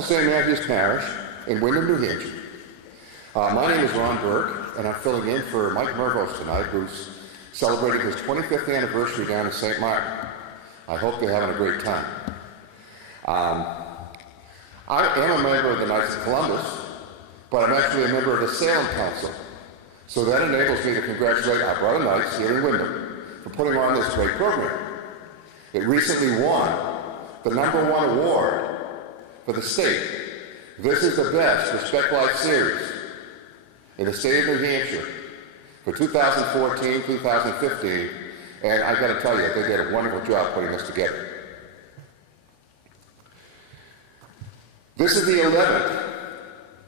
to St. Matthew's Parish in Windham, New Hampshire. My name is Ron Burke, and I'm filling in for Mike Mervos tonight, who's celebrating his 25th anniversary down in St. Martin. I hope you're having a great time. I am a member of the Knights of Columbus, but I'm actually a member of the Salem Council. So that enables me to congratulate our brother Knights here in Windham for putting on this great program. It recently won the #1 award for the state. This is the best Respect Life series in the state of New Hampshire for 2014-2015, and I got to tell you, they did a wonderful job putting this together. This is the 11th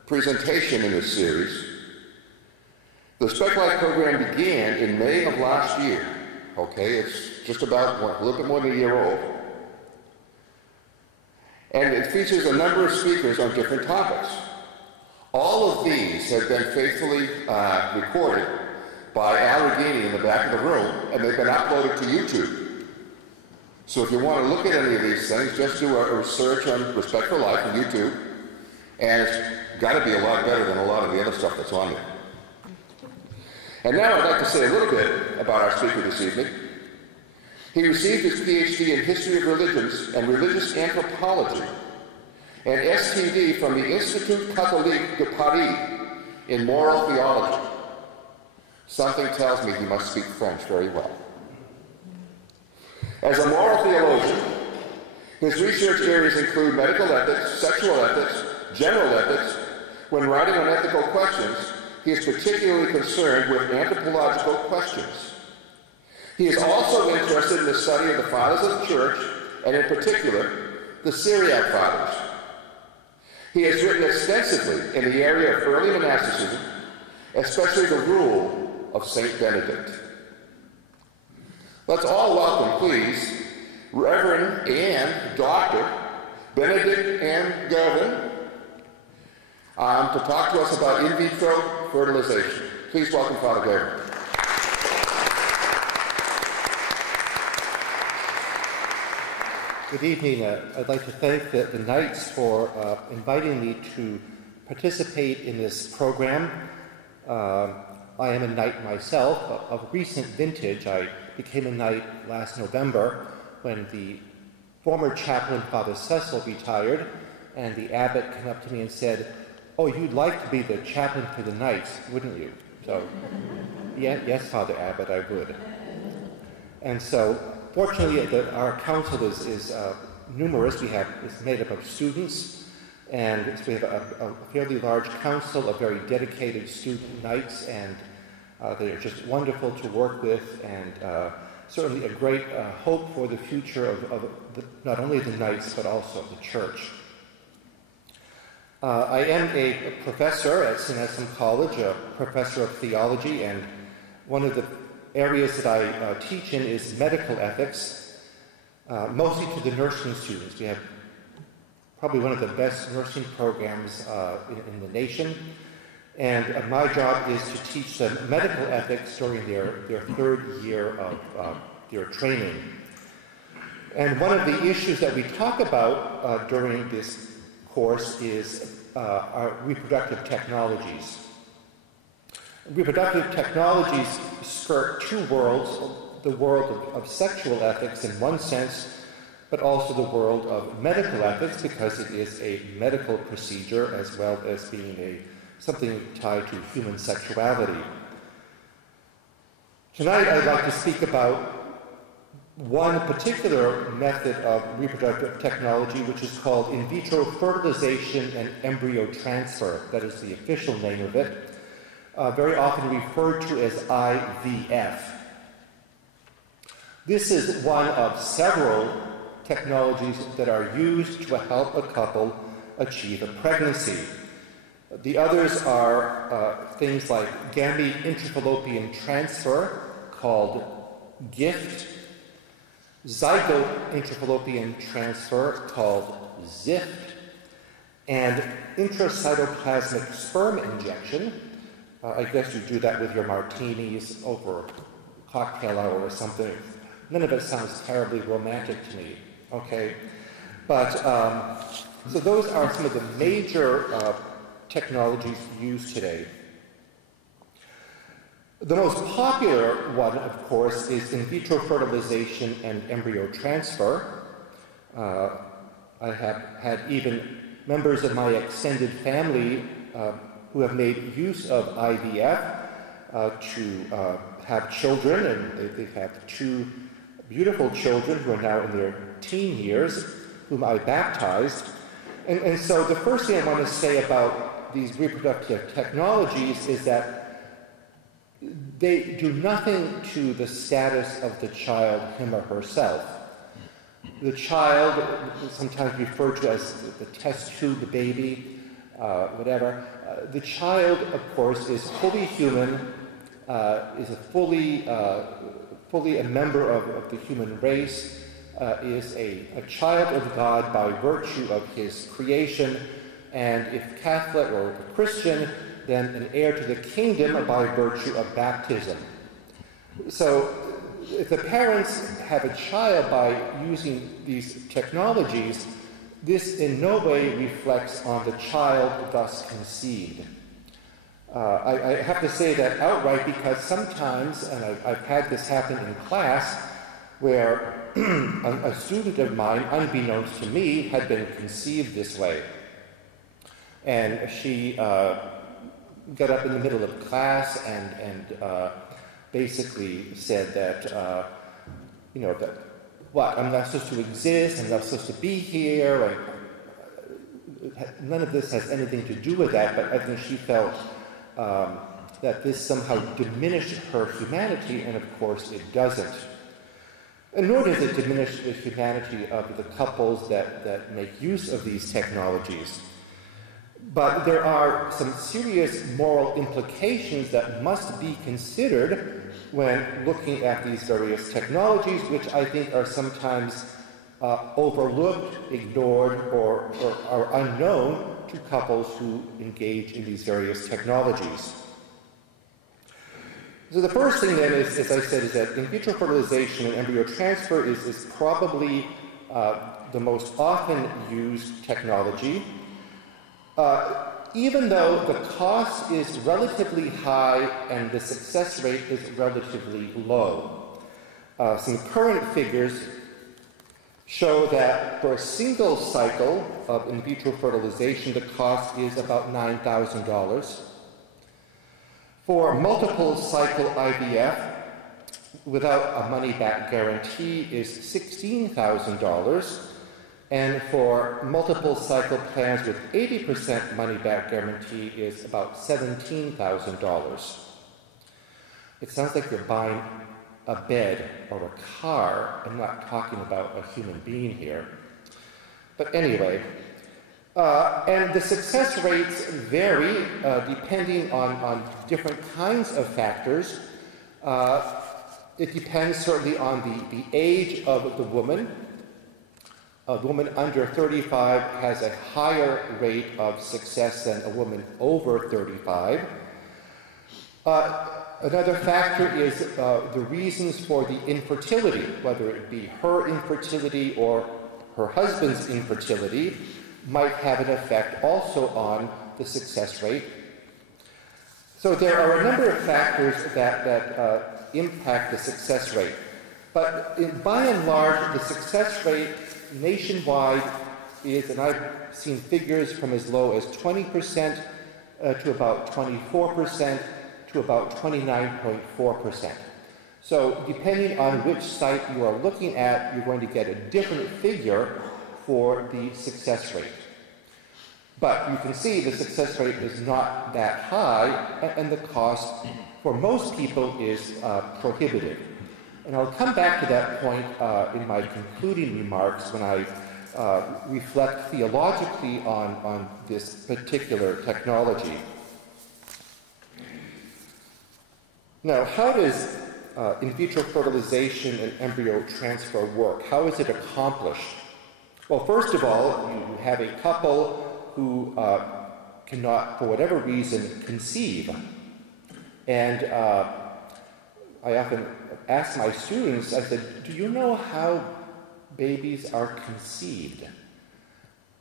presentation in this series. The Respect Life program began in May of last year. Okay, it's just about a little bit more than a year old. And it features a number of speakers on different topics. All of these have been faithfully recorded by Al Regini in the back of the room, and they've been uploaded to YouTube. So if you want to look at any of these things, just do a search on Respect for Life on YouTube, and it's got to be a lot better than a lot of the other stuff that's on there. And now I'd like to say a little bit about our speaker this evening. He received his PH.D. in History of Religions and Religious Anthropology and S.T.D. from the Institut Catholique de Paris in Moral Theology. Something tells me he must speak French very well. As a moral theologian, his research areas include medical ethics, sexual ethics, general ethics. When writing on ethical questions, he is particularly concerned with anthropological questions. He is also interested in the study of the Fathers of the Church, and in particular, the Syriac Fathers. He has written extensively in the area of early monasticism, especially the rule of St. Benedict. Let's all welcome, please, Reverend and Dr. Benedict and Guevin to talk to us about in vitro fertilization. Please welcome Father Guevin. Good evening. I'd like to thank the Knights for inviting me to participate in this program. I am a Knight myself, of recent vintage. I became a Knight last November when the former chaplain, Father Cecil, retired, and the abbot came up to me and said, "Oh, you'd like to be the chaplain for the Knights, wouldn't you?" So, yeah, yes, Father Abbot, I would. And so, fortunately, our council is numerous. It's made up of students, and we have a fairly large council of very dedicated student Knights, and they're just wonderful to work with, and certainly a great hope for the future of not only the Knights, but also the Church. I am a professor at St. Anselm College, a professor of theology, and one of the areas that I teach in is medical ethics, mostly to the nursing students. We have probably one of the best nursing programs in the nation, and my job is to teach them medical ethics during their third year of their training. And one of the issues that we talk about during this course is our reproductive technologies. Reproductive technologies skirt two worlds, the world of sexual ethics in one sense, but also the world of medical ethics, because it is a medical procedure as well as being something tied to human sexuality. Tonight I'd like to speak about one particular method of reproductive technology, which is called in vitro fertilization and embryo transfer. That is the official name of it. Very often referred to as IVF. This is one of several technologies that are used to help a couple achieve a pregnancy. The others are things like gamete intrafallopian transfer, called GIFT, zygote intrafallopian transfer, called ZIFT, and intracytoplasmic sperm injection. I guess you do that with your martinis over a cocktail hour or something. None of it sounds terribly romantic to me, okay? But So those are some of the major technologies used today. The most popular one, of course, is in vitro fertilization and embryo transfer. I have had even members of my extended family who have made use of IVF to have children, and they have two beautiful children who are now in their teen years, whom I baptized. And so the first thing I want to say about these reproductive technologies is that they do nothing to the status of the child, him or herself. The child, sometimes referred to as the test tube, the baby, whatever, the child, of course, is fully human, is fully a member of the human race, is a child of God by virtue of his creation, and if Catholic or Christian, then an heir to the kingdom by virtue of baptism. So if the parents have a child by using these technologies, this in no way reflects on the child thus conceived. I have to say that outright because sometimes, and I've had this happen in class, where a student of mine, unbeknownst to me, had been conceived this way. And she got up in the middle of class and basically said that, that, what, I'm not supposed to exist, I'm not supposed to be here, and none of this has anything to do with that, but I think she felt that this somehow diminished her humanity, and of course it doesn't. And nor does it diminish the humanity of the couples that make use of these technologies. But there are some serious moral implications that must be considered when looking at these various technologies, which I think are sometimes overlooked, ignored, or are unknown to couples who engage in these various technologies. So the first thing then is, as I said, is that in vitro fertilization and embryo transfer is probably the most often used technology. Even though the cost is relatively high and the success rate is relatively low. Some current figures show that for a single cycle of in vitro fertilization, the cost is about $9,000. For multiple cycle IVF, without a money-back guarantee, is $16,000. And for multiple cycle plans with 80% money-back guarantee is about $17,000. It sounds like you're buying a bed or a car. I'm not talking about a human being here. But anyway, and the success rates vary depending on different kinds of factors. It depends certainly on the age of the woman. A woman under 35 has a higher rate of success than a woman over 35. Another factor is the reasons for the infertility, whether it be her infertility or her husband's infertility, might have an effect also on the success rate. So there are a number of factors that impact the success rate. But by and large, the success rate nationwide is, and I've seen figures from as low as 20% to about 24% to about 29.4%. So depending on which site you are looking at, you're going to get a different figure for the success rate. But you can see the success rate is not that high, and the cost for most people is prohibitive. And I'll come back to that point in my concluding remarks when I reflect theologically on this particular technology. Now, how does in vitro fertilization and embryo transfer work? How is it accomplished? Well, first of all, you have a couple who cannot, for whatever reason, conceive. And I often ask my students, I said, do you know how babies are conceived?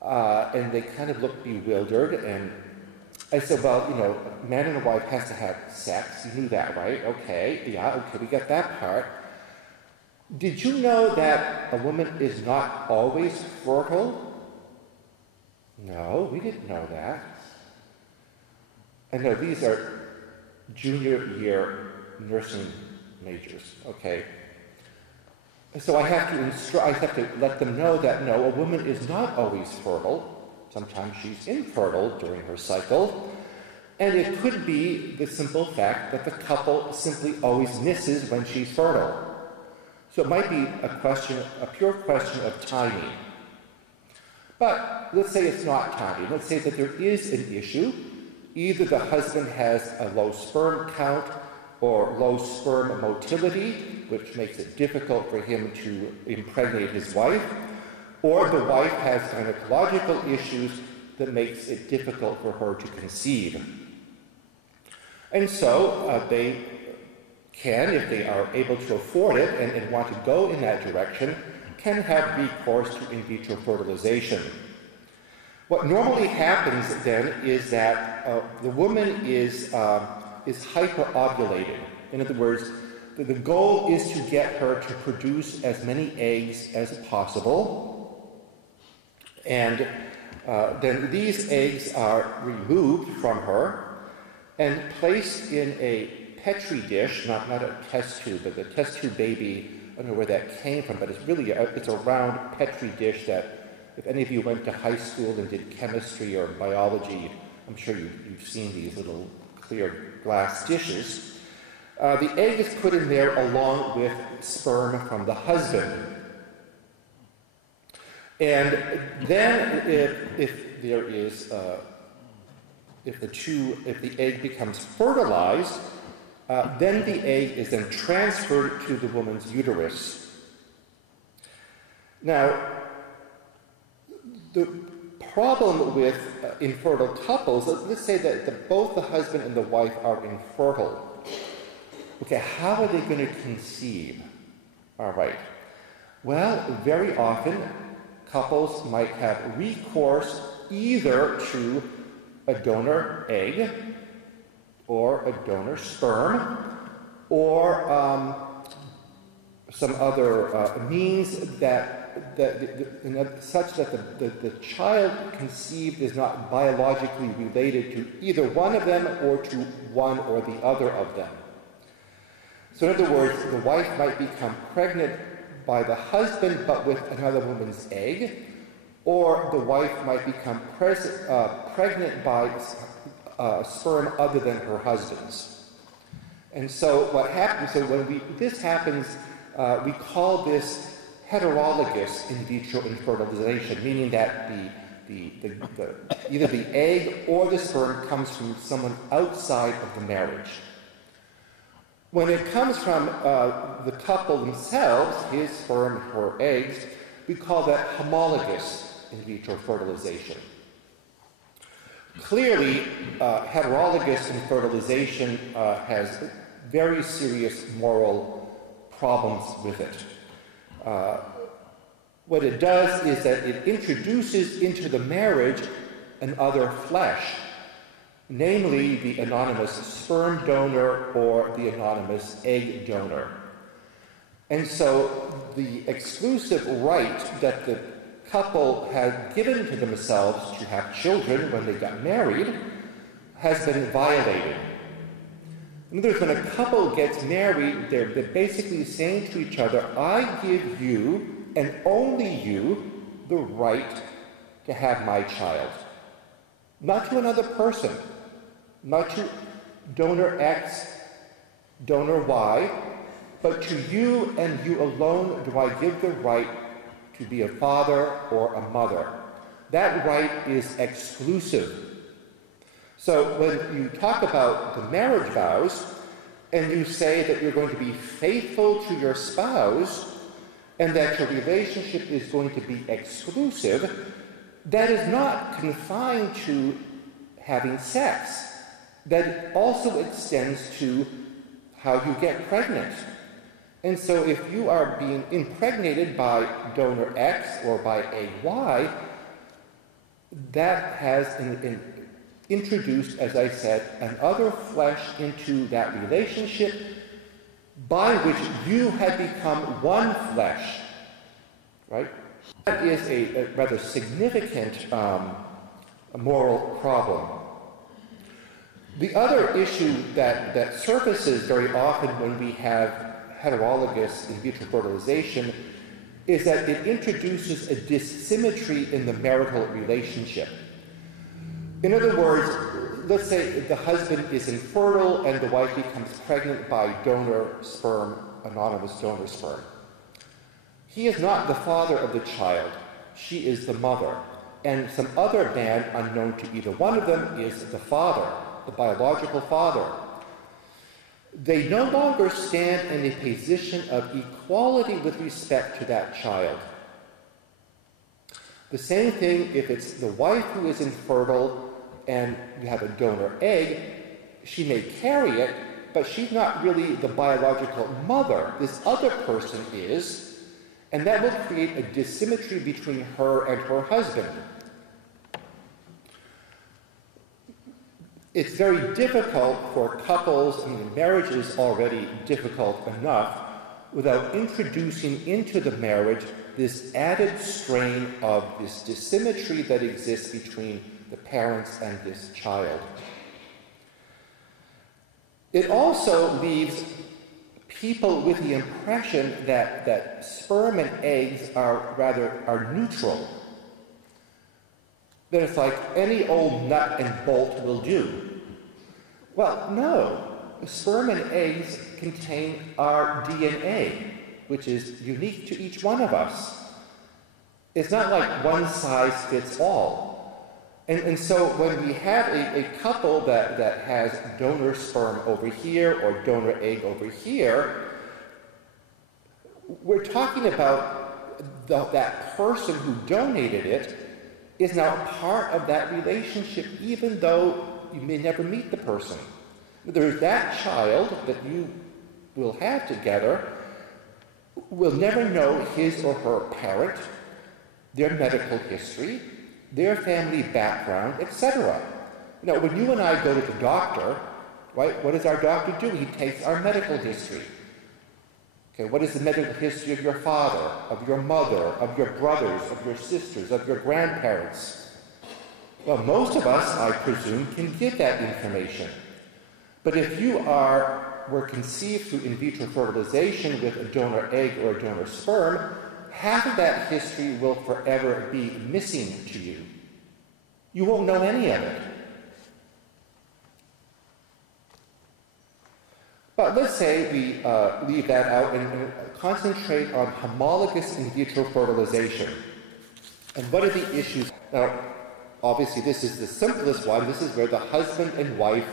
and they kind of looked bewildered, and I said, well, a man and a wife has to have sex. You knew that, right? Okay, yeah, okay, we got that part. Did you know that a woman is not always fertile? No, we didn't know that. I know these are junior year nursing majors, okay? So I have to let them know that no, a woman is not always fertile. Sometimes she's infertile during her cycle. And it could be the simple fact that the couple simply always misses when she's fertile. So it might be a pure question of timing. But let's say it's not timing. Let's say that there is an issue. Either the husband has a low sperm count or low sperm motility, which makes it difficult for him to impregnate his wife, or the wife has gynecological issues that makes it difficult for her to conceive. And so they can, if they are able to afford it and want to go in that direction, can have recourse to in vitro fertilization. What normally happens then is that the woman is hyperovulated. In other words, the goal is to get her to produce as many eggs as possible. And then these eggs are removed from her and placed in a Petri dish, not a test tube, but the test tube baby, I don't know where that came from, but it's really it's a round Petri dish that if any of you went to high school and did chemistry or biology, I'm sure you've seen these little clear glass dishes. The egg is put in there along with sperm from the husband. And then if the egg becomes fertilized, then the egg is then transferred to the woman's uterus. Now, the problem with infertile couples, let's say that both the husband and the wife are infertile. Okay, how are they going to conceive? All right. Well, very often, couples might have recourse either to a donor egg or a donor sperm or some other means such that the child conceived is not biologically related to either one of them or to one or the other of them. So in other words, the wife might become pregnant by the husband but with another woman's egg, or the wife might become pregnant by sperm other than her husband's. And so what happens, so when this happens, we call this heterologous in vitro fertilization, meaning that either the egg or the sperm comes from someone outside of the marriage. When it comes from the couple themselves, his sperm, her eggs, we call that homologous in vitro fertilization. Clearly, heterologous in fertilization has very serious moral problems with it. What it does is that it introduces into the marriage another flesh, namely the anonymous sperm donor or the anonymous egg donor. And so the exclusive right that the couple had given to themselves to have children when they got married has been violated. In other words, when a couple gets married, they're basically saying to each other, I give you and only you the right to have my child. Not to another person, not to donor X, donor Y, but to you and you alone do I give the right to be a father or a mother. That right is exclusive. So when you talk about the marriage vows, and you say that you're going to be faithful to your spouse, and that your relationship is going to be exclusive, that is not confined to having sex. That also extends to how you get pregnant. And so if you are being impregnated by donor X or by a Y, that has introduced, as I said, another flesh into that relationship by which you had become one flesh, right? That is a rather significant moral problem. The other issue that surfaces very often when we have heterologous in vitro fertilization is that it introduces a dissymmetry in the marital relationship. In other words, let's say the husband is infertile and the wife becomes pregnant by donor sperm, anonymous donor sperm. He is not the father of the child, she is the mother, and some other man unknown to either one of them is the father, the biological father. They no longer stand in a position of equality with respect to that child. The same thing if it's the wife who is infertile and you have a donor egg, she may carry it, but she's not really the biological mother. This other person is, and that will create a dissymmetry between her and her husband. It's very difficult for couples, marriage is already difficult enough, without introducing into the marriage this added strain of this dissymmetry that exists between the parents and this child. It also leaves people with the impression that sperm and eggs are neutral. That it's like any old nut and bolt will do. Well, no. Sperm and eggs contain our DNA, which is unique to each one of us. It's not like one size fits all. And so when we have a couple that has donor sperm over here or donor egg over here, we're talking about that person who donated it is now part of that relationship, even though you may never meet the person. There's that child that you will have together will never know his or her parent, their medical history, their family background, etc. When you and I go to the doctor, right, what does our doctor do? He takes our medical history. Okay, what is the medical history of your father, of your mother, of your brothers, of your sisters, of your grandparents? Well, most of us, I presume, can give that information. But if you were conceived through in vitro fertilization with a donor egg or a donor sperm, half of that history will forever be missing to you. You won't know any of it. But let's say we leave that out and concentrate on homologous in vitro fertilization. And what are the issues? Now, obviously, this is the simplest one. This is where the husband and wife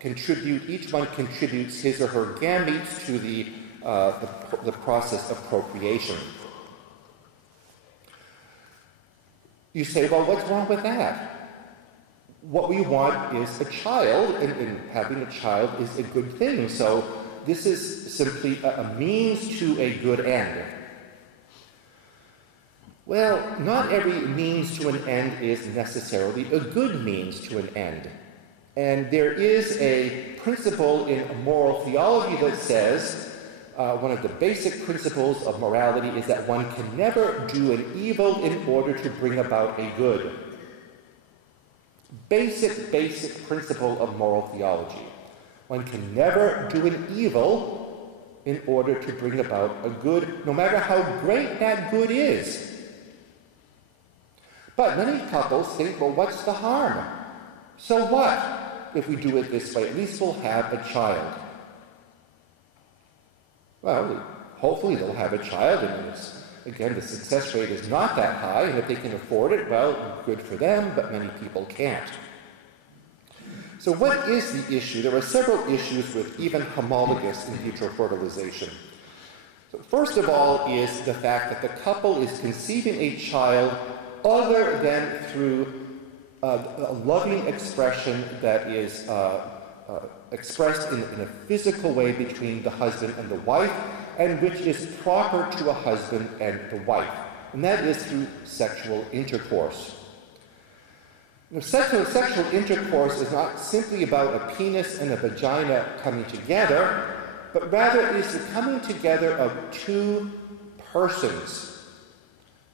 contribute, each one contributes his or her gametes to the process of procreation. You say, well, what's wrong with that? What we want is a child, and having a child is a good thing. So this is simply a means to a good end. Well, not every means to an end is necessarily a good means to an end. And there is a principle in moral theology that says, one of the basic principles of morality is that one can never do an evil in order to bring about a good. Basic principle of moral theology. One can never do an evil in order to bring about a good, no matter how great that good is. But many couples think, well, what's the harm? So what if we do it this way? At least we'll have a child. Well, hopefully they'll have a child, and again, the success rate is not that high, and if they can afford it, well, good for them, but many people can't. So what is the issue? There are several issues with even homologous in vitro fertilization. So first of all is the fact that the couple is conceiving a child other than through a loving expression that is expressed in a physical way between the husband and the wife, and which is proper to a husband and the wife, and that is through sexual intercourse. Now, sexual intercourse is not simply about a penis and a vagina coming together, but rather it is the coming together of two persons,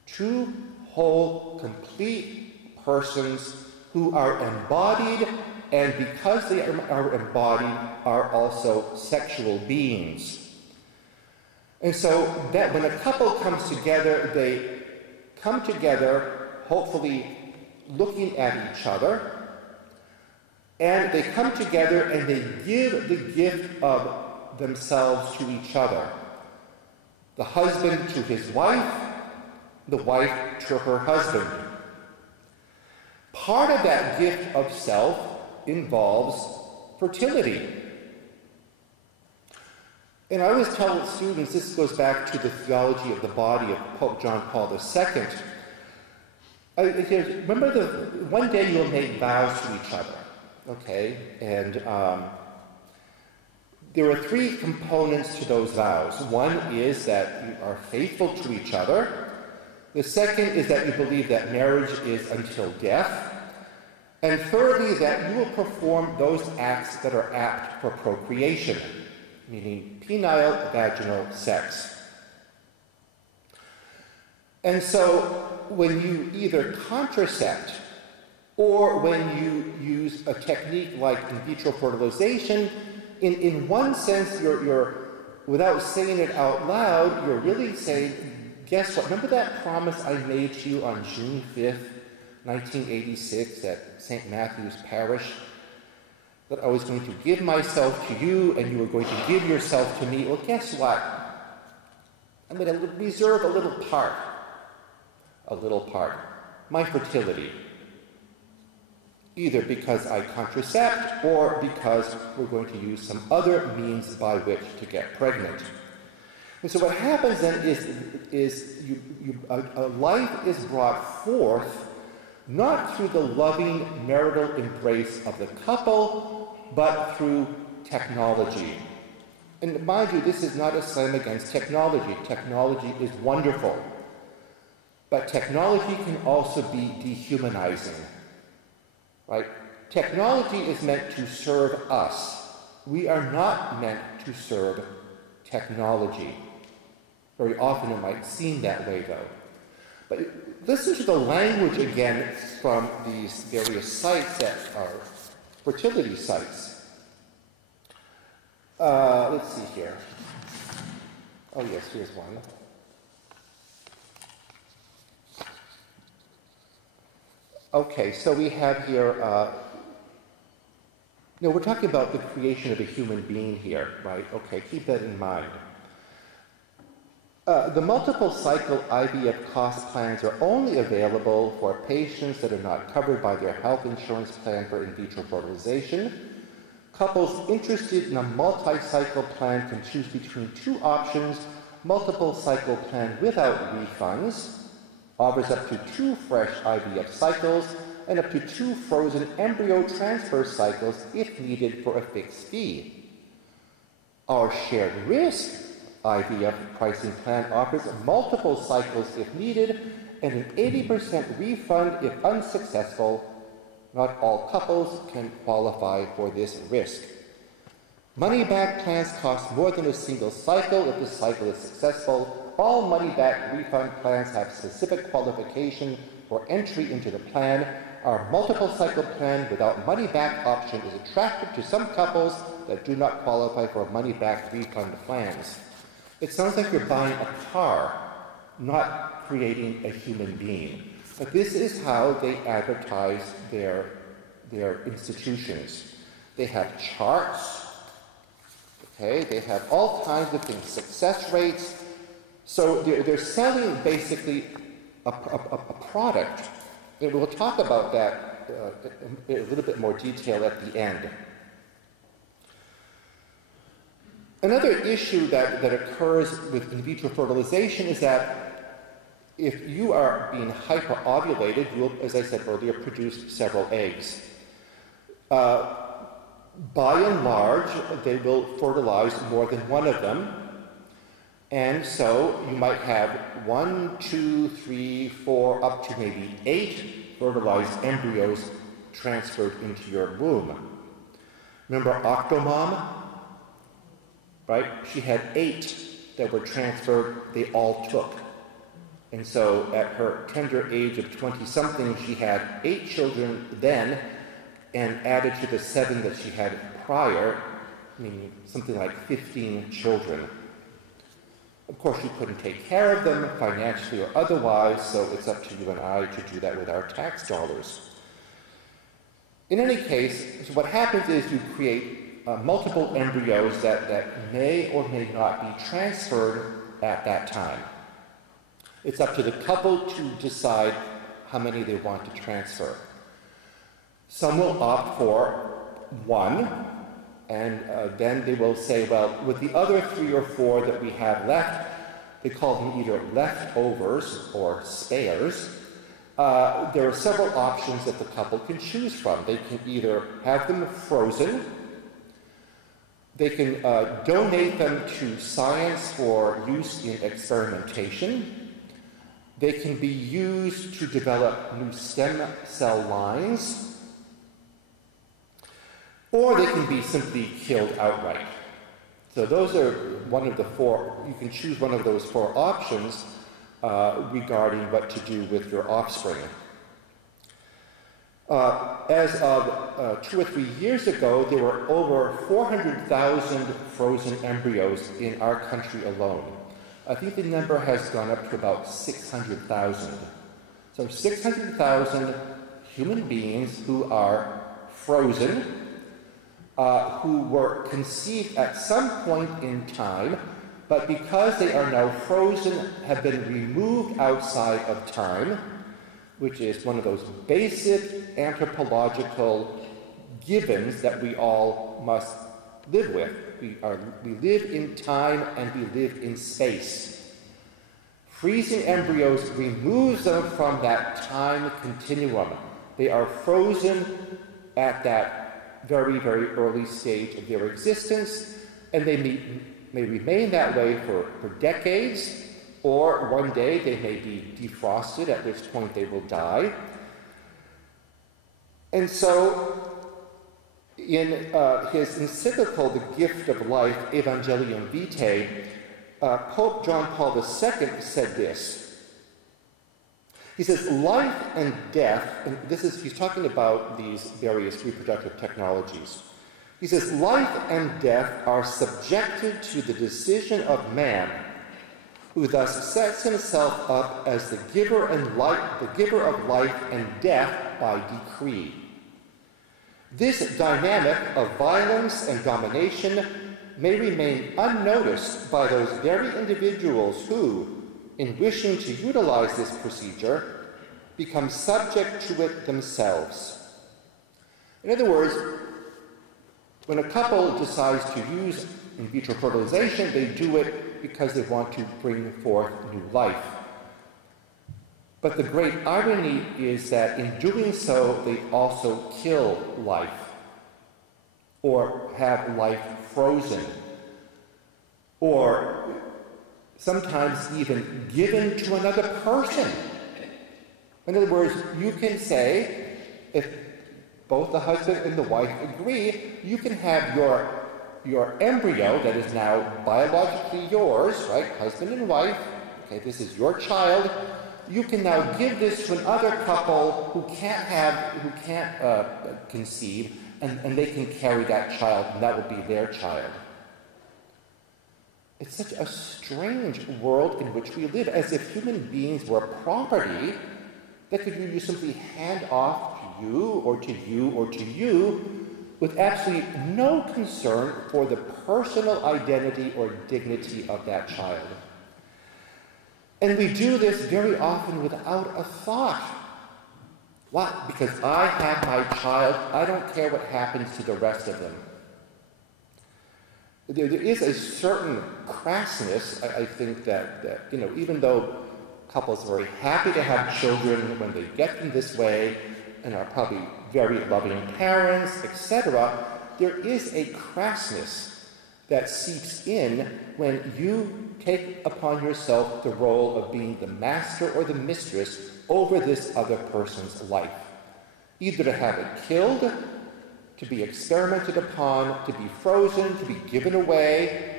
two whole, complete persons who are embodied, and because they are embodied, are also sexual beings. And so that when a couple comes together, they come together, hopefully looking at each other, and they come together and they give the gift of themselves to each other. The husband to his wife, the wife to her husband. Part of that gift of self involves fertility. And I always tell students, this goes back to the theology of the body of Pope John Paul II. Remember, one day you'll make vows to each other, okay? And there are three components to those vows. One is that you are faithful to each other. The second is that you believe that marriage is until death. And thirdly, that you will perform those acts that are apt for procreation, meaning penile vaginal sex. And so when you either contracept or when you use a technique like in vitro fertilization, in one sense, you're without saying it out loud, you're really saying, guess what? Remember that promise I made to you on June 5th, 1986 at St. Matthew's Parish? That I was going to give myself to you and you were going to give yourself to me. Well, guess what? I'm going to reserve a little part, my fertility. Either because I contracept or because we're going to use some other means by which to get pregnant. And so what happens then is a life is brought forth not through the loving marital embrace of the couple, but through technology. And mind you, this is not a slam against technology. Technology is wonderful. But technology can also be dehumanizing. Right? Technology is meant to serve us. We are not meant to serve technology. Very often it might seem that way, though. But listen to the language again from these various sites that are fertility sites. Let's see here. Oh yes, here's one. Okay, so we have here, we're talking about the creation of a human being here, right? Okay, keep that in mind. The multiple cycle IVF cost plans are only available for patients that are not covered by their health insurance plan for in vitro fertilization. Couples interested in a multi-cycle plan can choose between two options: multiple cycle plan without refunds, offers up to 2 fresh IVF cycles, and up to 2 frozen embryo transfer cycles if needed for a fixed fee. Our shared risk IVF pricing plan offers multiple cycles if needed and an 80% refund if unsuccessful. Not all couples can qualify for this risk. Money-back plans cost more than a single cycle if the cycle is successful. All money-back refund plans have specific qualification for entry into the plan. Our multiple cycle plan without money-back option is attractive to some couples that do not qualify for money-back refund plans. It sounds like you're buying a car, not creating a human being. But this is how they advertise their institutions. They have charts, okay? They have all kinds of things, success rates. So they're selling basically a product. And we'll talk about that in a little bit more detail at the end. Another issue that occurs with in vitro fertilization is that if you are being hyperovulated, you will, as I said earlier, produce several eggs. By and large, they will fertilize more than one of them. And so you might have 1, 2, 3, 4, up to maybe 8 fertilized embryos transferred into your womb. Remember Octomom? Right? She had 8 that were transferred, they all took. And so at her tender age of 20-something, she had 8 children then, and added to the 7 that she had prior, meaning something like 15 children. Of course, you couldn't take care of them financially or otherwise, so it's up to you and I to do that with our tax dollars. In any case, so what happens is you create multiple embryos that may or may not be transferred at that time. It's up to the couple to decide how many they want to transfer. Some will opt for 1, and then they will say, well, with the other 3 or 4 that we have left, they call them either leftovers or spares. There are several options that the couple can choose from. They can either have them frozen, they can donate them to science for use in experimentation, they can be used to develop new stem cell lines, or they can be simply killed outright. So those are one of the 4, you can choose one of those 4 options regarding what to do with your offspring. As of 2 or 3 years ago, there were over 400,000 frozen embryos in our country alone. I think the number has gone up to about 600,000. So 600,000 human beings who are frozen, who were conceived at some point in time, but because they are now frozen, have been removed outside of time, which is one of those basic anthropological givens that we all must live with. We live in time and we live in space. Freezing embryos removes them from that time continuum. They are frozen at that very, very early stage of their existence, and they may remain that way for decades, or one day they may be defrosted, at which point they will die. And so, in his encyclical, The Gift of Life, Evangelium Vitae, Pope John Paul II said this. He says, life and death, and he's talking about these various reproductive technologies. He says, life and death are subjected to the decision of man, who thus sets himself up as the giver of life and death by decree. This dynamic of violence and domination may remain unnoticed by those very individuals who, in wishing to utilize this procedure, become subject to it themselves. In other words, when a couple decides to use in vitro fertilization, they do it because they want to bring forth new life. But the great irony is that in doing so, they also kill life, or have life frozen, or sometimes even given to another person. In other words, you can say, if both the husband and the wife agree, you can have your embryo that is now biologically yours, right, husband and wife, okay, this is your child, you can now give this to another couple who can't conceive, and they can carry that child, and that will be their child. It's such a strange world in which we live, as if human beings were property that could you simply hand off to you, or to you, or to you, with absolutely no concern for the personal identity or dignity of that child. And we do this very often without a thought. Why? Because I have my child, I don't care what happens to the rest of them. There is a certain crassness, I think, that even though couples are very happy to have children when they get them this way, and are probably very loving parents, etc., there is a crassness that seeps in when you take upon yourself the role of being the master or the mistress over this other person's life. either to have it killed, to be experimented upon, to be frozen, to be given away,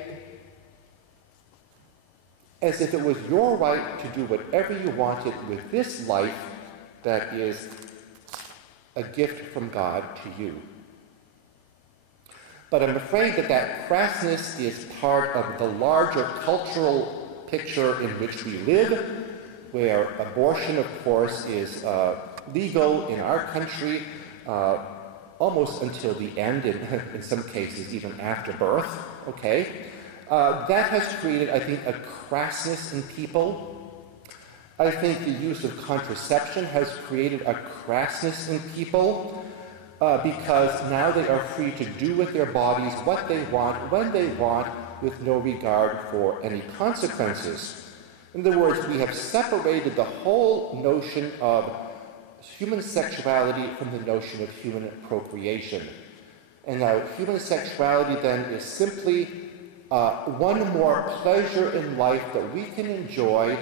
as if it was your right to do whatever you wanted with this life that is a gift from God to you. But I'm afraid that that crassness is part of the larger cultural picture in which we live, where abortion, of course, is legal in our country almost until the end, in some cases even after birth, okay? That has created, I think, a crassness in people. I think the use of contraception has created a crassness in people because now they are free to do with their bodies what they want, when they want, with no regard for any consequences. In other words, we have separated the whole notion of human sexuality from the notion of human procreation. And now human sexuality then is simply one more pleasure in life that we can enjoy,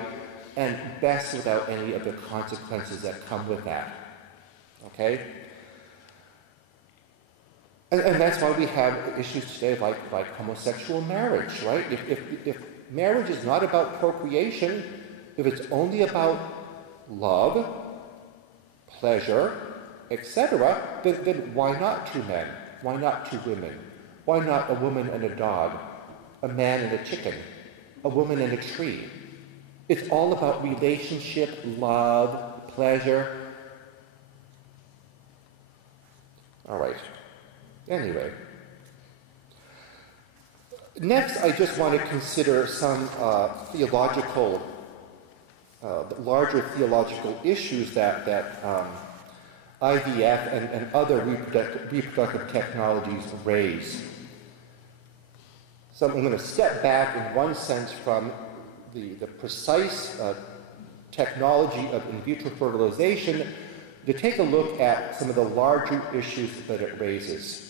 and best without any of the consequences that come with that. Okay? And that's why we have issues today like homosexual marriage, right? If marriage is not about procreation, if it's only about love, pleasure, etc., then why not two men? Why not two women? Why not a woman and a dog? A man and a chicken? A woman and a tree? It's all about relationship, love, pleasure. All right. Anyway. Next, I just want to consider some theological, larger theological issues that IVF and other reproductive technologies raise. So I'm going to step back in one sense from the precise technology of in vitro fertilization to take a look at some of the larger issues that it raises.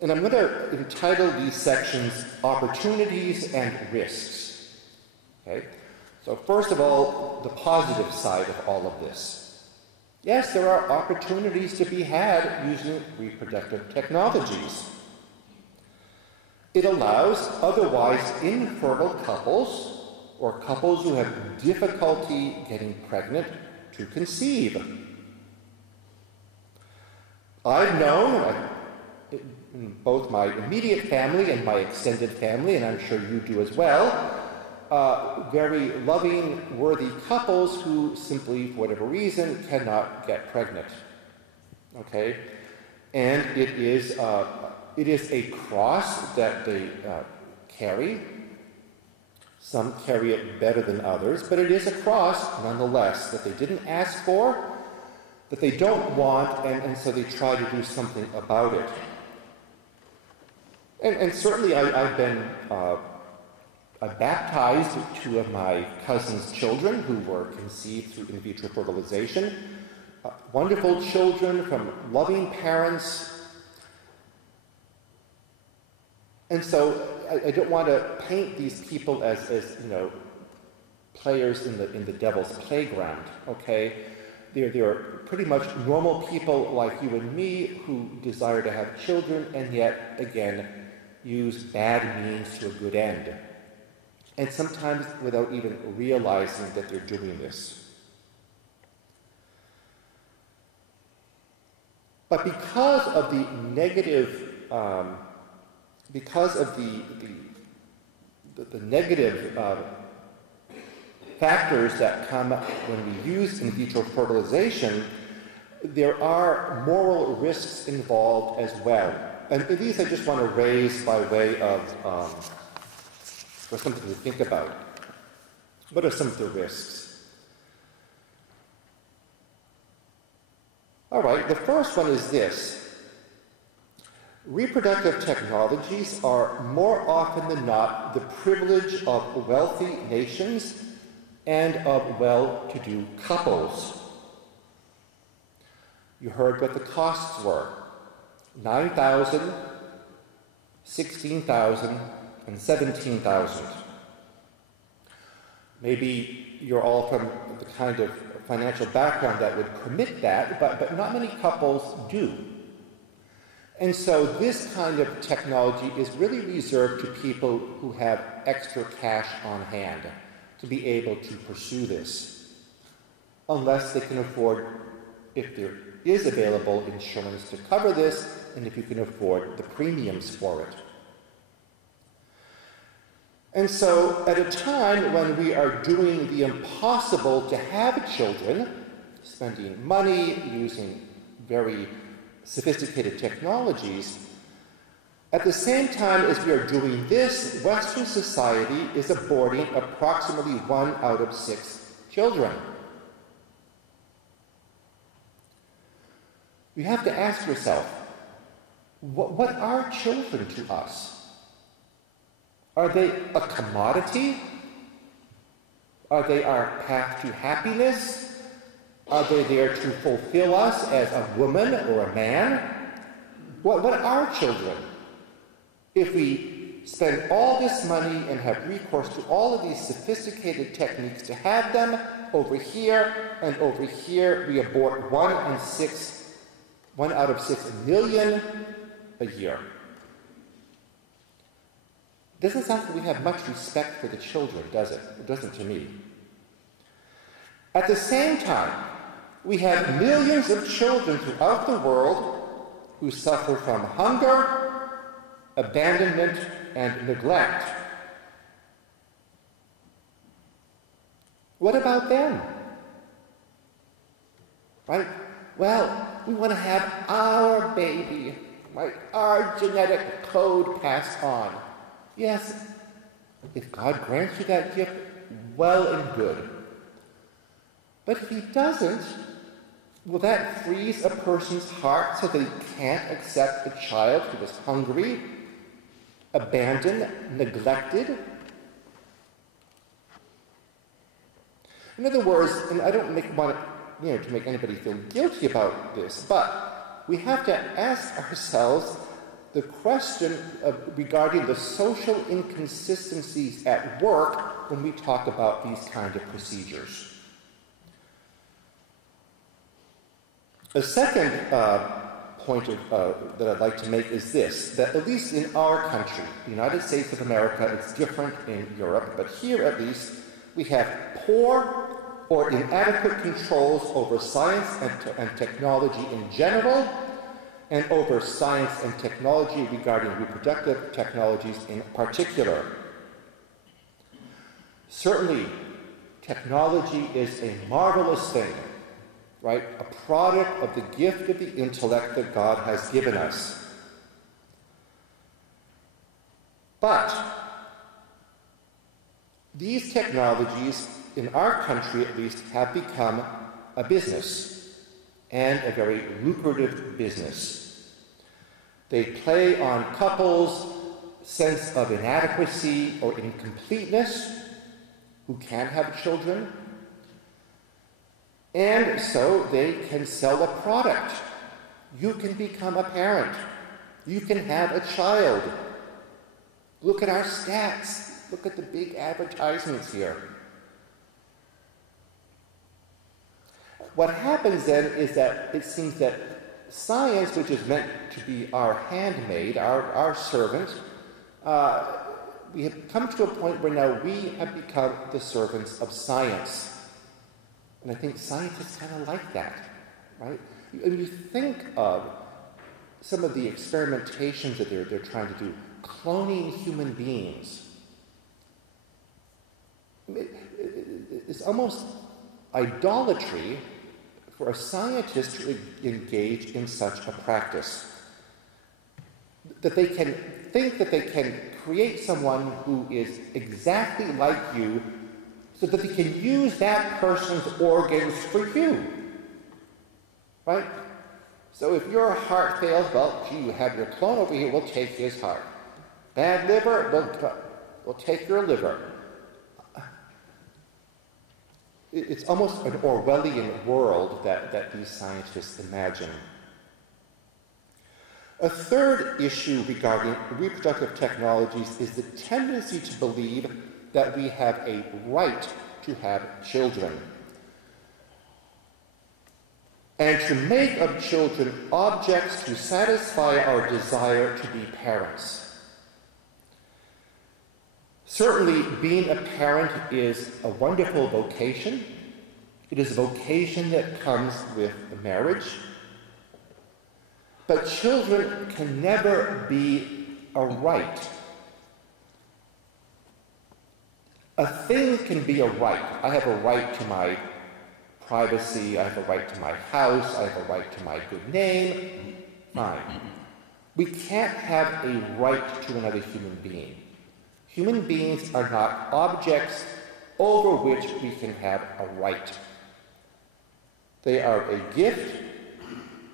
And I'm going to entitle these sections Opportunities and Risks. Okay? So first of all, the positive side of all of this. Yes, there are opportunities to be had using reproductive technologies. It allows otherwise infertile couples or couples who have difficulty getting pregnant to conceive. I've known, in both my immediate family and my extended family, and I'm sure you do as well, very loving, worthy couples who simply, for whatever reason, cannot get pregnant. Okay? And it is a cross that they carry. Some carry it better than others, but it is a cross, nonetheless, that they didn't ask for, that they don't want, and so they try to do something about it. And certainly I've been I baptized two of my cousin's children who were conceived through in vitro fertilization. Wonderful children from loving parents. And so I don't want to paint these people as players in the devil's playground, okay? They're pretty much normal people like you and me who desire to have children and yet, again, use bad means to a good end. And sometimes without even realizing that they're doing this. But because of the negative the negative factors that come when we use in vitro fertilization, there are moral risks involved as well. And these I just want to raise by way of for something to think about. What are some of the risks? All right, the first one is this. Reproductive technologies are more often than not the privilege of wealthy nations and of well-to-do couples. You heard what the costs were. $9,000, $16,000, and $17,000. Maybe you're all from the kind of financial background that would permit that, but not many couples do. And so this kind of technology is really reserved to people who have extra cash on hand to be able to pursue this, unless they can afford, if there is available insurance to cover this, and if you can afford the premiums for it. And so at a time when we are doing the impossible to have children, spending money, using very sophisticated technologies, at the same time as we are doing this, Western society is aborting approximately 1 out of 6 children. You have to ask yourself, what are children to us? Are they a commodity? Are they our path to happiness? Are they there to fulfill us as a woman or a man? What are children? If we spend all this money and have recourse to all of these sophisticated techniques to have them, over here and over here, we abort 1 out of 6 million a year. Doesn't sound like we have much respect for the children, does it? It doesn't to me. At the same time, we have millions of children throughout the world who suffer from hunger, abandonment, and neglect. What about them? Right? Well, we want to have our baby, right? Our genetic code passed on. Yes, if God grants you that gift, well and good. But if he doesn't, will that freeze a person's heart so that he can't accept a child who is hungry, abandoned, neglected? In other words, and I don't want to make anybody feel guilty about this, but we have to ask ourselves the question regarding the social inconsistencies at work when we talk about these kind of procedures. A second point that I'd like to make is this, that at least in our country, the United States of America, it's different in Europe, but here at least we have poor or inadequate controls over science and technology in general, and over science and technology regarding reproductive technologies in particular. Certainly, technology is a marvelous thing, right? A product of the gift of the intellect that God has given us. But these technologies, in our country at least, have become a business, and a very lucrative business. They play on couples' sense of inadequacy or incompleteness, who can have children, and so they can sell a product. You can become a parent. You can have a child. Look at our stats. Look at the big advertisements here. What happens then is that it seems that science, which is meant to be our handmaid, our servant, we have come to a point where now we have become the servants of science. And I think scientists kind of like that, right? And you think of some of the experimentations that they're trying to do, cloning human beings. It's almost idolatry for a scientist to engage in such a practice. That they can think that they can create someone who is exactly like you so that they can use that person's organs for you. Right? So if your heart fails, well, gee, you have your clone over here, we'll take his heart. Bad liver, we'll take your liver. It's almost an Orwellian world that these scientists imagine. A third issue regarding reproductive technologies is the tendency to believe that we have a right to have children. and to make of children objects to satisfy our desire to be parents. Certainly, being a parent is a wonderful vocation. It is a vocation that comes with the marriage. But children can never be a right. A thing can be a right. I have a right to my privacy, I have a right to my house, I have a right to my good name. Fine. We can't have a right to another human being. Human beings are not objects over which we can have a right. They are a gift,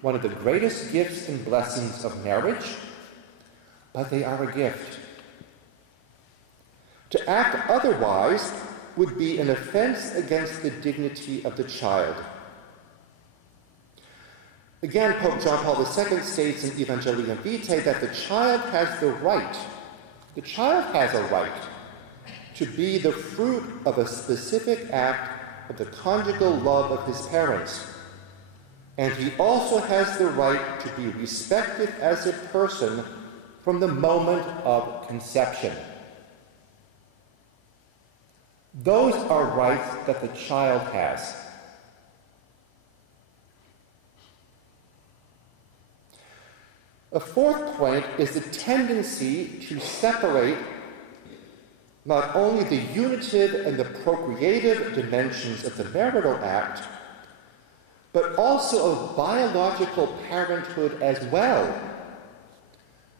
one of the greatest gifts and blessings of marriage, but they are a gift. To act otherwise would be an offense against the dignity of the child. Again, Pope John Paul II states in Evangelium Vitae that the child has the right to be the fruit of a specific act of the conjugal love of his parents. And he also has the right to be respected as a person from the moment of conception. Those are rights that the child has. A fourth point is the tendency to separate not only the unitive and the procreative dimensions of the marital act, but also of biological parenthood as well.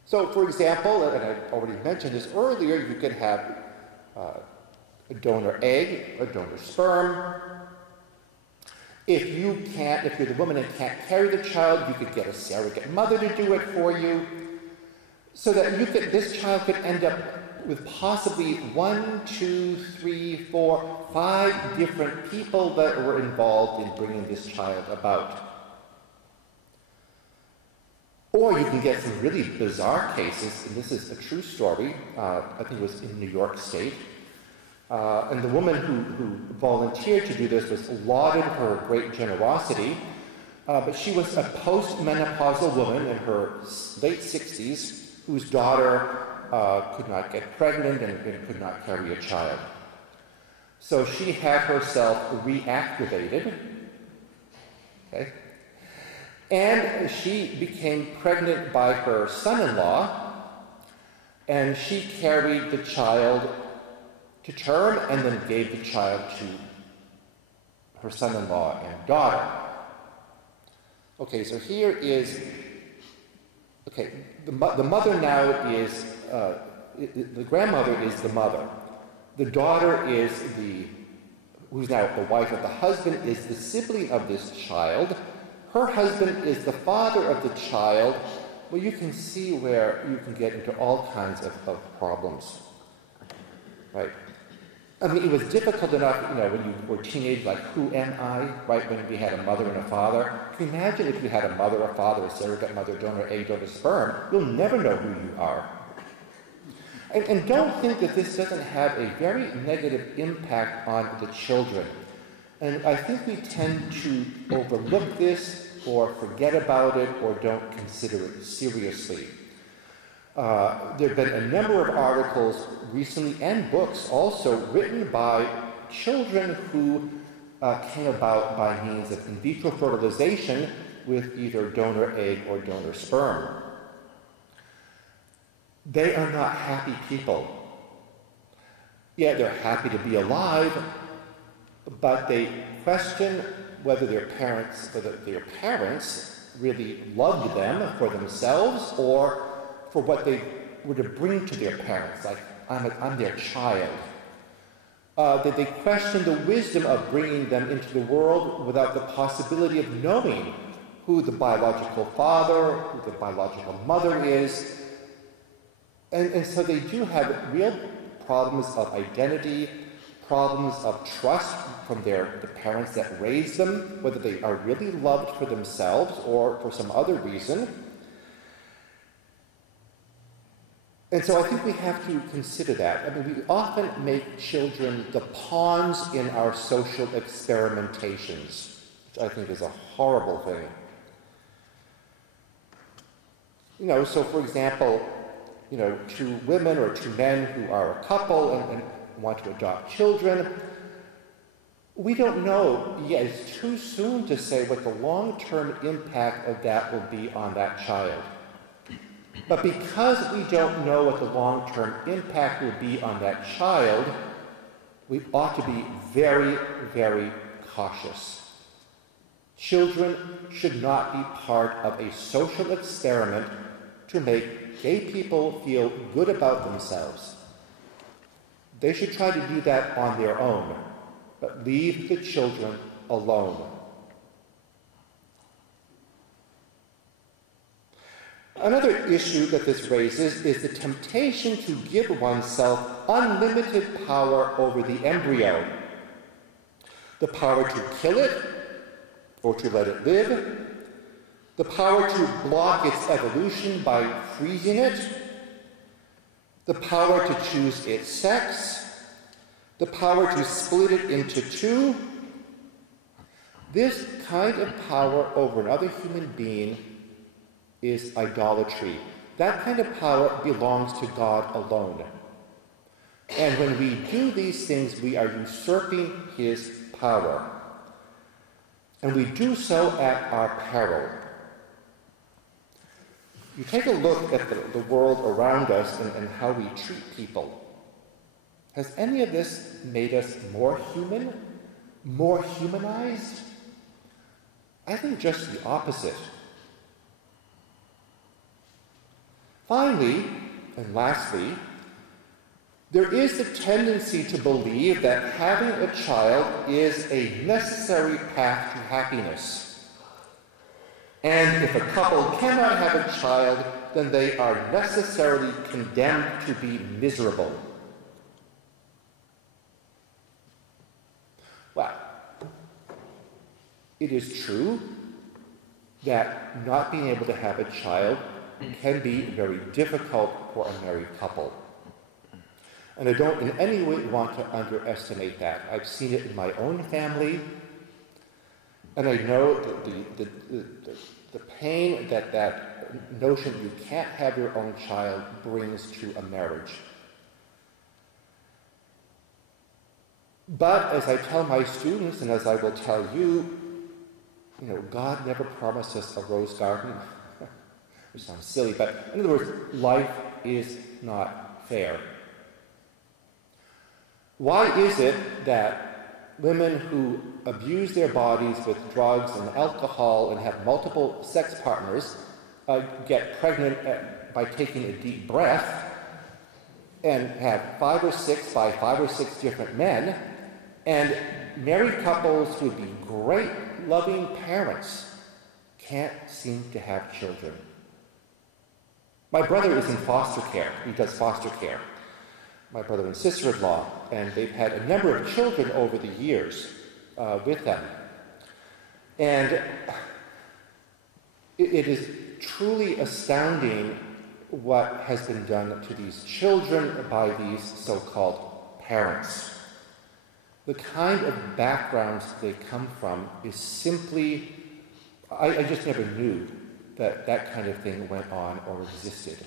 So, for example, and I already mentioned this earlier, you could have a donor egg, a donor sperm. If you're the woman and can't carry the child, you could get a surrogate mother to do it for you, so that this child could end up with possibly 1, 2, 3, 4, 5 different people that were involved in bringing this child about. Or you can get some really bizarre cases, and this is a true story, I think it was in New York State, and the woman who volunteered to do this was lauded for her great generosity, but she was a post-menopausal woman in her late 60s whose daughter could not get pregnant and could not carry a child. So she had herself reactivated, okay? And she became pregnant by her son-in-law, and she carried the child to term and then gave the child to her son-in-law and daughter. Okay, so here is, the mother now is, the grandmother is the mother. The daughter is who's now the wife of the husband, is the sibling of this child. Her husband is the father of the child. Well, you can see where you can get into all kinds of problems, right? I mean, it was difficult enough, when you were teenage, like, who am I, right, when we had a mother and a father. Can you imagine if you had a mother, a father, a surrogate mother, donor egg, donor sperm? You'll never know who you are. And don't think that this doesn't have a very negative impact on the children. And I think we tend to overlook this or forget about it or don't consider it seriously. There have been a number of articles recently and books also written by children who came about by means of in vitro fertilization with either donor egg or donor sperm. They are not happy people. Yeah, they're happy to be alive, but they question whether their parents really loved them for themselves or for what they were to bring to their parents, like, I'm their child. That they question the wisdom of bringing them into the world without the possibility of knowing who the biological father, who the biological mother is. And so they do have real problems of identity, problems of trust from the parents that raised them, whether they are really loved for themselves or for some other reason. And so I think we have to consider that. I mean, we often make children the pawns in our social experimentations. which I think is a horrible thing. So for example, two women or two men who are a couple and want to adopt children, we don't know yet. It's too soon to say what the long-term impact of that will be on that child. But because we don't know what the long-term impact will be on that child, we ought to be very, very cautious. Children should not be part of a social experiment to make gay people feel good about themselves. They should try to do that on their own, but leave the children alone. Another issue that this raises is the temptation to give oneself unlimited power over the embryo. The power to kill it or to let it live, the power to block its evolution by freezing it, the power to choose its sex, the power to split it into two. This kind of power over another human being is idolatry. That kind of power belongs to God alone. And when we do these things, we are usurping his power. And we do so at our peril. You take a look at the world around us and how we treat people. Has any of this made us more human? More humanized? I think just the opposite. Finally, and lastly, there is a tendency to believe that having a child is a necessary path to happiness. And if a couple cannot have a child, then they are necessarily condemned to be miserable. Well, it is true that not being able to have a child can be very difficult for a married couple. And I don't in any way want to underestimate that. I've seen it in my own family, and I know the pain that notion you can't have your own child brings to a marriage. But as I tell my students, and as I will tell you, God never promised us a rose garden. Which sounds silly, but in other words, life is not fair. Why is it that women who abuse their bodies with drugs and alcohol and have multiple sex partners get pregnant by taking a deep breath and have 5 or 6 by 5 or 6 different men, and married couples who would be great, loving parents can't seem to have children? My brother is in foster care. He does foster care. My brother and sister-in-law, and they've had a number of children over the years with them. And it is truly astounding what has been done to these children by these so-called parents. The kind of backgrounds they come from is simply, I just never knew that kind of thing went on or existed.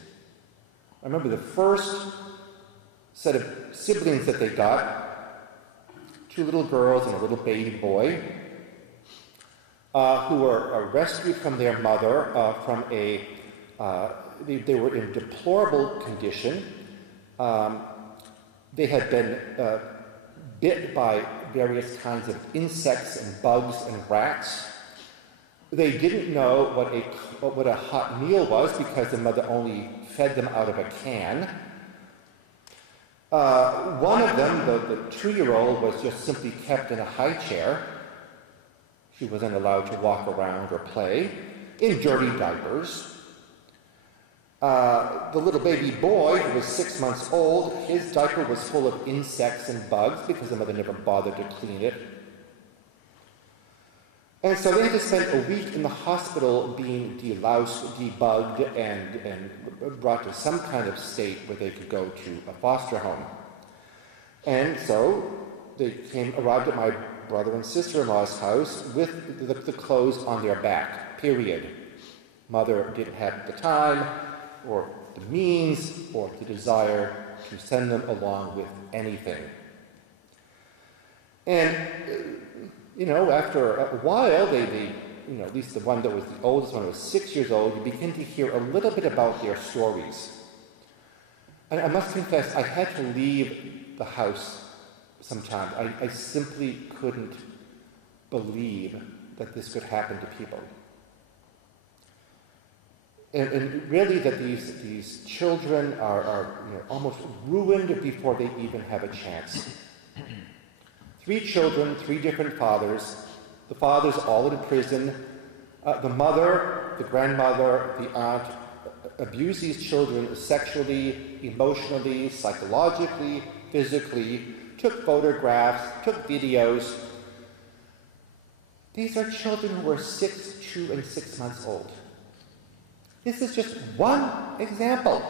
I remember the first set of siblings that they got, 2 little girls and a little baby boy, who were rescued from their mother from they were in deplorable condition. They had been bit by various kinds of insects and bugs and rats. They didn't know what a hot meal was because the mother only fed them out of a can. One of them, the 2-year-old, was just simply kept in a high chair. She wasn't allowed to walk around or play, in dirty diapers. The little baby boy, who was 6 months old, his diaper was full of insects and bugs because the mother never bothered to clean it. And so they had to spend a week in the hospital being deloused, debugged, and brought to some kind of state where they could go to a foster home. And so they arrived at my brother and sister-in-law's house with the clothes on their back, period. Mother didn't have the time or the means or the desire to send them along with anything. And, after a while, they at least the one that was the oldest one was 6 years old, you begin to hear a little bit about their stories. And I must confess, I had to leave the house sometimes. I simply couldn't believe that this could happen to people. And really that these children are almost ruined before they even have a chance. 3 children, 3 different fathers. The fathers all in prison. The mother, the grandmother, the aunt abuse these children sexually, emotionally, psychologically, physically, took photographs, took videos. These are children who are 6, 2, and 6 months old. This is just one example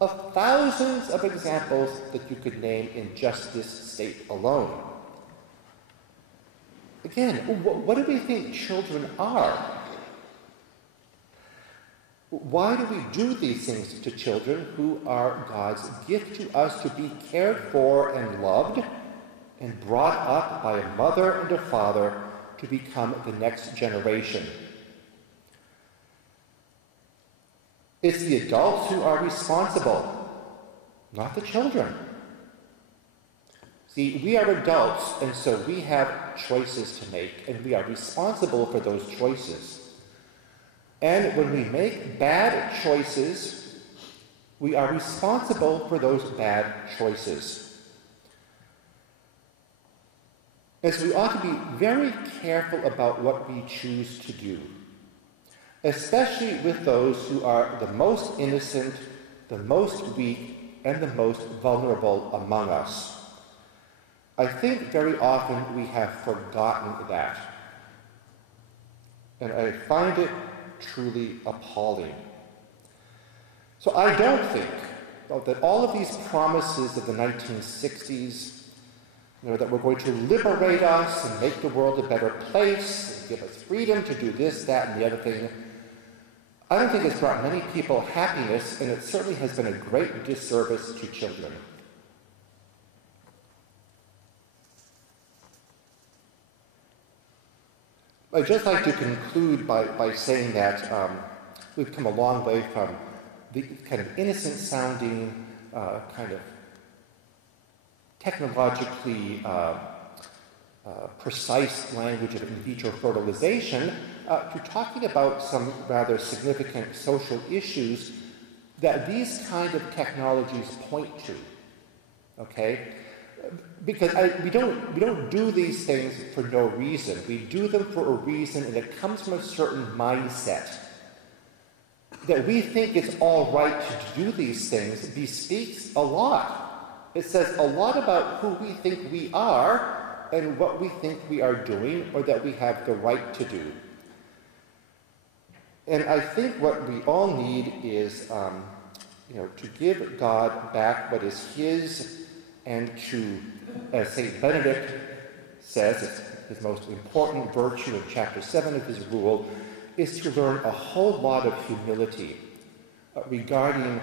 of thousands of examples that you could name in just this state alone. Again, what do we think children are? Why do we do these things to children who are God's gift to us to be cared for and loved and brought up by a mother and a father to become the next generation? It's the adults who are responsible, not the children. See, we are adults, and so we have choices to make, and we are responsible for those choices. And when we make bad choices, we are responsible for those bad choices. And so we ought to be very careful about what we choose to do, especially with those who are the most innocent, the most weak, and the most vulnerable among us. I think very often we have forgotten that. And I find it truly appalling. So I don't think that all of these promises of the 1960s, that we're going to liberate us and make the world a better place, and give us freedom to do this, that, and the other thing, I don't think it's brought many people happiness, and it certainly has been a great disservice to children. I'd just like to conclude by saying that we've come a long way from the kind of innocent-sounding, kind of technologically precise language of in vitro fertilization to talking about some rather significant social issues that these kind of technologies point to. Okay? Because we don't do these things for no reason. We do them for a reason, and it comes from a certain mindset. That we think it's all right to do these things bespeaks a lot. It says a lot about who we think we are and what we think we are doing or that we have the right to do. And I think what we all need is, to give God back what is His, and to, as St. Benedict says, it's his most important virtue in chapter 7 of his rule, is to learn a whole lot of humility regarding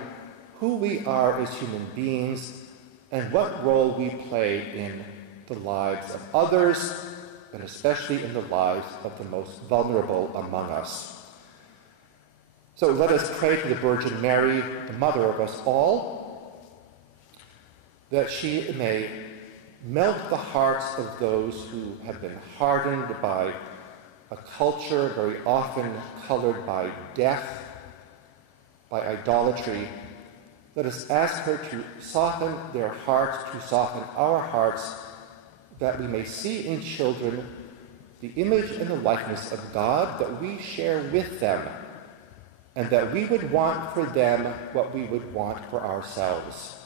who we are as human beings and what role we play in the lives of others, and especially in the lives of the most vulnerable among us. So let us pray to the Virgin Mary, the mother of us all, that she may melt the hearts of those who have been hardened by a culture very often colored by death, by idolatry. Let us ask her to soften their hearts, to soften our hearts, that we may see in children the image and the likeness of God that we share with them, and that we would want for them what we would want for ourselves.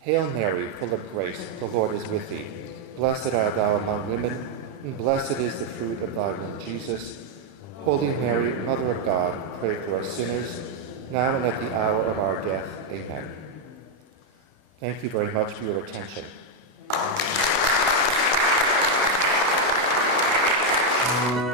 Hail Mary, full of grace, the Lord is with thee. Blessed art thou among women, and blessed is the fruit of thy womb, Jesus. Holy Mary, Mother of God, pray for us sinners, now and at the hour of our death. Amen. Thank you very much for your attention. Thank you.